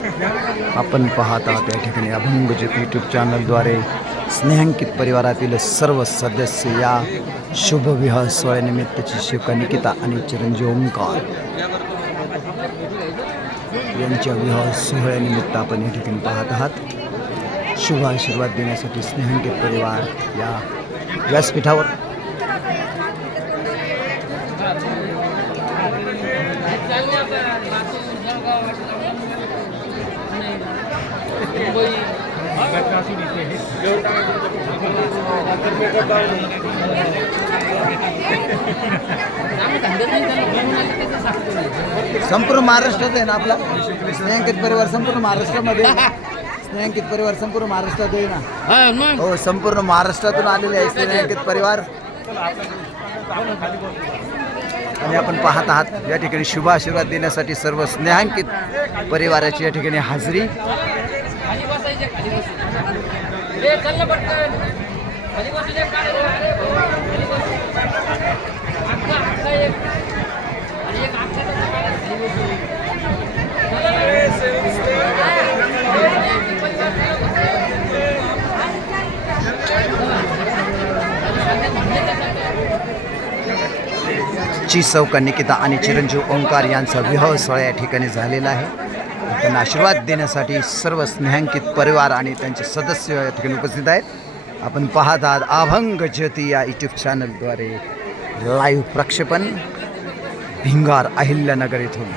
आपण पाहत आहात या ठिकाणी अभंग ज्योती यूट्यूब चॅनलद्वारे स्नेहांकित परिवारातील सर्व सदस्य या शुभविवाह सोहळ्यानिमित्तची शिवका निकिता आणि चिरंजीव ओंकार यांच्या विवाह सोहळ्यानिमित्त आपण या ठिकाणी पाहत आहात। शुभ आशीर्वाद देण्यासाठी स्नेहांकित परिवार या व्यासपीठावर संपूर्ण महाराष्ट्रात आहे ना आपला स्नेहांकित परिवार, संपूर्ण महाराष्ट्रामध्ये स्नेहांकित परिवार संपूर्ण महाराष्ट्रात आहे ना। हो, संपूर्ण महाराष्ट्रातून आलेले आहे स्नेहांकित परिवार आणि आपण पाहत आहात या ठिकाणी शुभ आशीर्वाद देण्यासाठी सर्व स्नेहांकित परिवाराची या ठिकाणी हाजरी। ची चौका निकिता आणि चिरंजीव ओंकार यांचा विवाह सोहळा या ठिकाणी झालेला आहे। त्यांना आशीर्वाद देण्यासाठी सर्व स्नेहांकित परिवार आणि त्यांचे सदस्य या ठिकाणी उपस्थित आहेत। आपण पाहत आहात अभंग ज्योती या यूट्यूब चॅनलद्वारे लाईव्ह प्रक्षेपण भिंगार अहिल्यानगर येथून।